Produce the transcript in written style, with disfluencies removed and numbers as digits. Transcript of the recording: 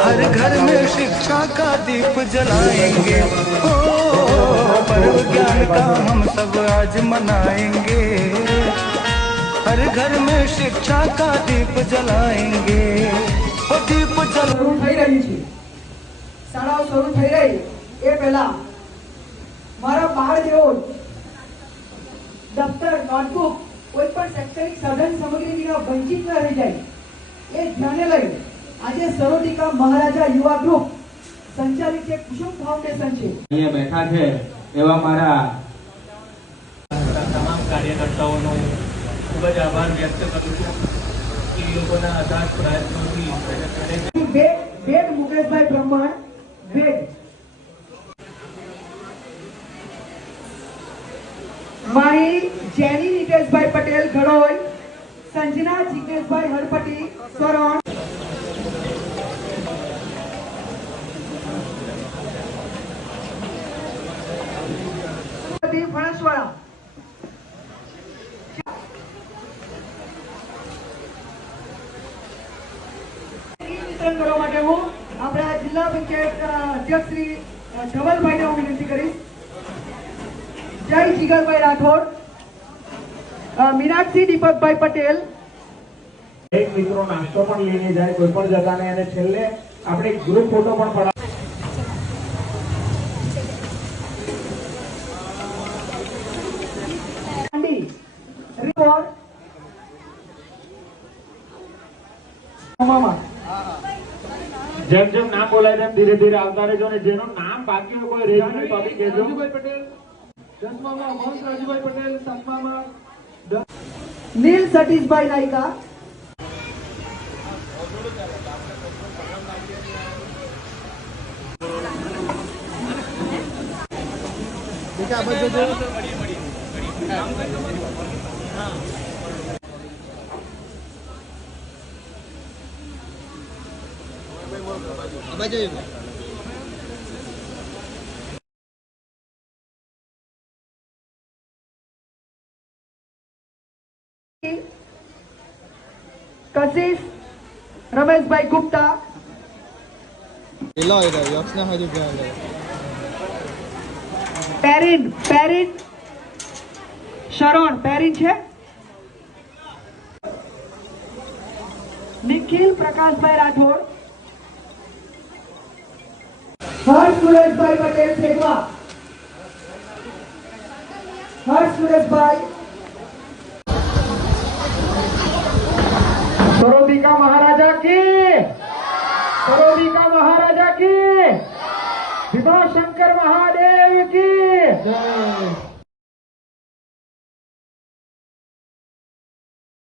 हर घर में शिक्षा का दीप जलाएंगे, ओ पर्व ज्ञान का हम सब आज मनाएंगे। हर घर में शिक्षा का दीप जलाएंगे, वो दीप શરૂ થઈ રહી છે, શાળાઓ શરૂ થઈ રહી એ પહેલા મારા બાળ જેવો દફતર નોટબુક કોઈ પણ શૈક્ષણિક સાધન સામગ્રી વિના વંચિત ન રહી જાય એ ધ્યાને લઈ આજે સરોટિકા મહારાજા યુવા ગ્રુપ સંચાલિત એક કુસુમ ફાઉન્ડેશન છે અહીંયા બેઠા છે એવા મારા તમામ કાર્યકર્તાઓનો ખૂબ જ આભાર વ્યક્ત કરું છું કે એ લોકોના અથાગ પ્રયત્નોથી વેદ મુકેશભાઈ બ્રહ્મણ વેદ માહી જેની નિકેશભાઈ પટેલ ઘડોઈ સંजना जिग्नेशભાઈ હરપટી સોરણ ફણસવાળા વિતરણ કરવા માટે હું આપણા જિલ્લા પંચાયત અધ્યક્ષ શ્રી ધવલભાઈને હું વિનંતી કરીશ। જય જીગરભાઈ રાઠોડ, મીનાક્ષી દીપકભાઈ પટેલ। એક મિત્રો નાસ્તો પણ લઈને જાય કોઈ પણ જગાને અને છેલ્લે આપણે ગ્રુપ ફોટો પણ પડાવ જેમ જેમ નામ બોલાય તેમ ધીરે ધીરે આવતા રહેજો અને જેનું નામ બાકી હોય કોઈ રહી નહીં તો બી કહેજો। રાજુભાઈ પટેલ 10માં વંશ રાજુભાઈ પટેલ 7માં નીલ સતીશભાઈ નાયકા કશિશ રમેશભાઈ ગુપ્તા પેરીન શરણ પેરીન છે નિખિલ પ્રકાશભાઈ રાઠોડ હર્ષ સુરેશભાઈ પટેલ સેગવા હર્ષ સુરેશભાઈ सरोदिका महाराजा की सरोदिका महाराजा की विभा शंकर महादेव।